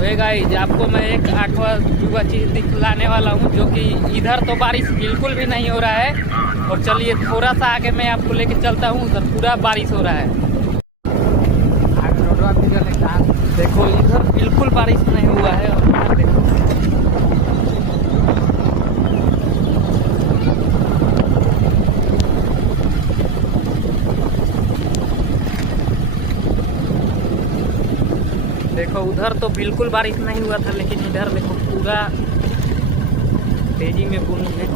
Hey guys, आपको मैं एक 8वां युवा चीज़ दिखलाने वाला हूँ, जो कि इधर तो बारिश बिल्कुल भी नहीं हो रहा है। और चलिए थोड़ा सा आगे मैं आपको लेके चलता हूँ, उधर पूरा बारिश हो रहा है। देखो इधर बिल्कुल बारिश नहीं हुआ है। और इधर देखो, देखो उधर तो बिल्कुल बारिश नहीं हुआ था, लेकिन इधर देखो पूरा तेजी में बुनी है।